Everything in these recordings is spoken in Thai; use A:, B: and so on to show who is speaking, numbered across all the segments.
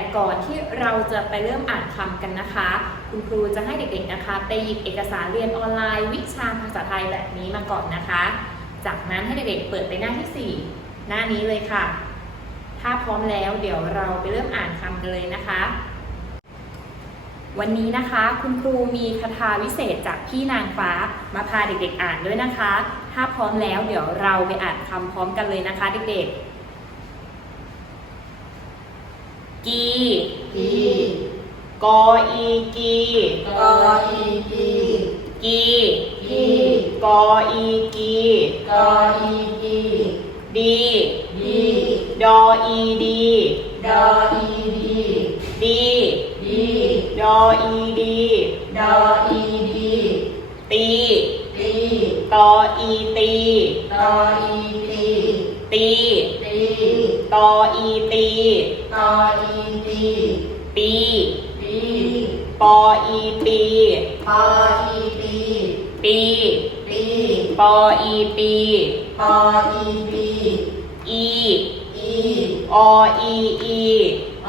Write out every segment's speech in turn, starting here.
A: แต่ก่อนที่เราจะไปเริ่มอ่านคำกันนะคะ คุณครูจะให้เด็กๆนะคะไปหยิบเอกสารเรียนออนไลน์ วิชาภาษาไทยแบบนี้มาก่อนนะคะ จากนั้นให้เด็กๆเปิดไปหน้าที่ 4 หน้านี้เลยค่ะ ถ้าพร้อมแล้วเดี๋ยวเราไปเริ่มอ่านคำกันเลยนะคะ วันนี้นะคะคุณครูมีคาถาวิเศษจากพี่นางฟ้ามาพาเด็กๆอ่านด้วยนะคะ ถ้าพร้อมแล้วเดี๋ยวเราไปอ่านคำพร้อมกันเลยนะคะ เด็กๆ กี
B: กี
A: กออีกี
B: กออีกี
A: กี
B: กี
A: กออีกี
B: กออีกี
A: ดี
B: ดี
A: ดออีดี
B: ดออีดี
A: ดี
B: ดี
A: ดออีดี
B: ดออีดี
A: ตี
B: ตี
A: ตออีตี
B: ตออีตี
A: ตี
B: ตี
A: ตออีตี
B: ตออีตี
A: ปี
B: ปี
A: ปออีปี
B: ปออีปี
A: ปี
B: ปี
A: ปออีปี
B: ปออีปี
A: อี
B: อี
A: อออีอี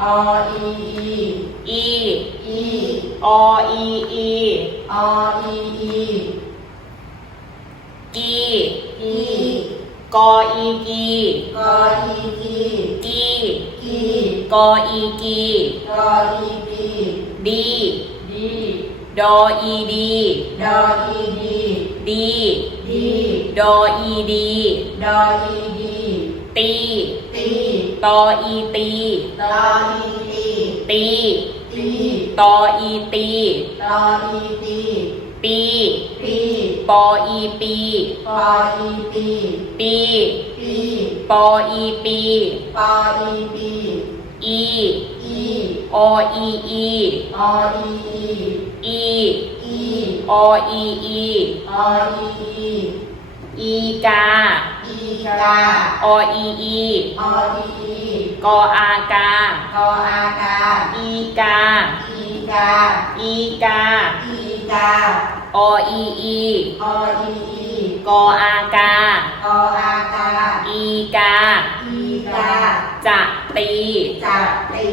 B: ออีอี
A: อี
B: อี
A: อออีอี
B: ออีอี
A: กี
B: กี
A: กออีกี
B: กออีกี
A: กี
B: กี
A: กออีกี
B: กออีกี
A: ดี
B: ดี
A: ดออีดี
B: ดออีดี
A: ดี
B: ดี
A: ดออีดี
B: ดออีดี
A: ตี
B: ตี
A: ตออีตี
B: ตออีตี
A: ตี
B: ตี
A: ตออีตี
B: ตออีตี
A: ปี
B: ปี
A: ปออีปี
B: ปออีปี
A: ปี
B: ปี
A: ปออีปี
B: ปออีปี
A: อี
B: อี
A: อออีอี
B: ออีอี
A: อี
B: อี
A: อออีอี
B: ออีอี
A: อีกา
B: อีกา
A: อออีอี
B: ออีอี
A: กออากา
B: กออากา
A: อีกา
B: อีกา
A: อีกา
B: อีกา
A: อออีอี
B: ออีอี
A: กออากา
B: กออากา
A: อีกา
B: อีกา
A: จะตี
B: จะตี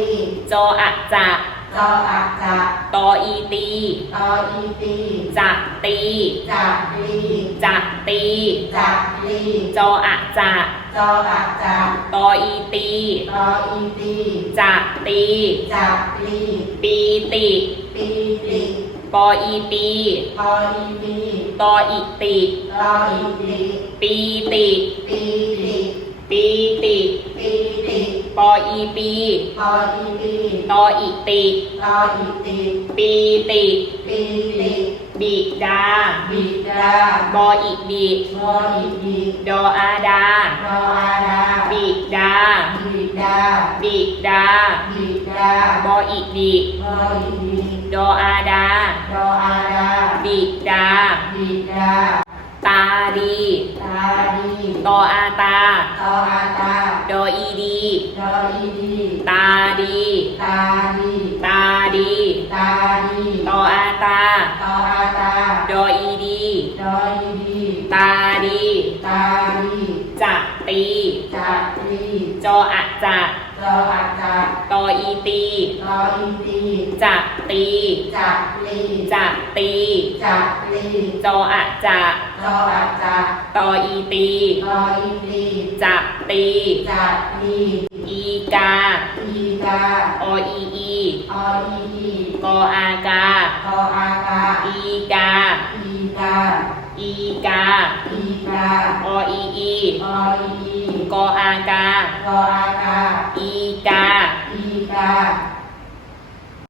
A: จออะจะ
B: จออักจะ
A: ตออีตี
B: ตออีตี
A: จะตี
B: จะตี
A: จะตี
B: จะตี
A: จออะจะ
B: จออักจะ
A: ตออีตี
B: ตออีตี
A: จะตี
B: จะตี
A: ปีติ
B: ปีติ
A: ปออีปี
B: ปออีปี
A: ตออีติ
B: ตออีตี
A: ปีติ
B: ปีติ
A: ปีติ
B: ปีติ
A: ปออีปี
B: ปออีปี
A: ตออีติ
B: ตออีติ
A: ปีติ
B: ปีติ
A: บิดา
B: บิดา
A: บออีบิ
B: บออีบี
A: ดออาดา
B: รออาดา
A: บิดา
B: บิดา
A: บิดา
B: บิดา
A: บออีบิ
B: บออีบี
A: ดออาดา
B: รออาดา
A: บิดา
B: บิดา
A: ตาดี
B: ตาดี
A: ตออาตา
B: ตออาตา
A: ดออีดี
B: ดออีดี
A: ตาดี
B: ตาดี
A: ตาดี
B: ตาดี
A: ตออาตา
B: ตออาตา
A: ดออีดี
B: ดออีดี
A: ตาดี
B: ตาดี
A: จะตี
B: จักรี
A: จออะจะ
B: จออาจา
A: ตออีตี
B: ตออีตี
A: จะ ตี
B: จักรี
A: จะตี
B: จักรี
A: จออะจะ
B: จออาจา
A: ตออีตี
B: ตออีตี
A: จะตี
B: จักรี
A: อีกา
B: อีกา
A: ออีอี
B: ออีอี
A: กออากา
B: กออากา
A: อีกา
B: อีกา
A: อีกา
B: อีกา
A: ออีอี
B: ออีอี
A: กออากา
B: กออากา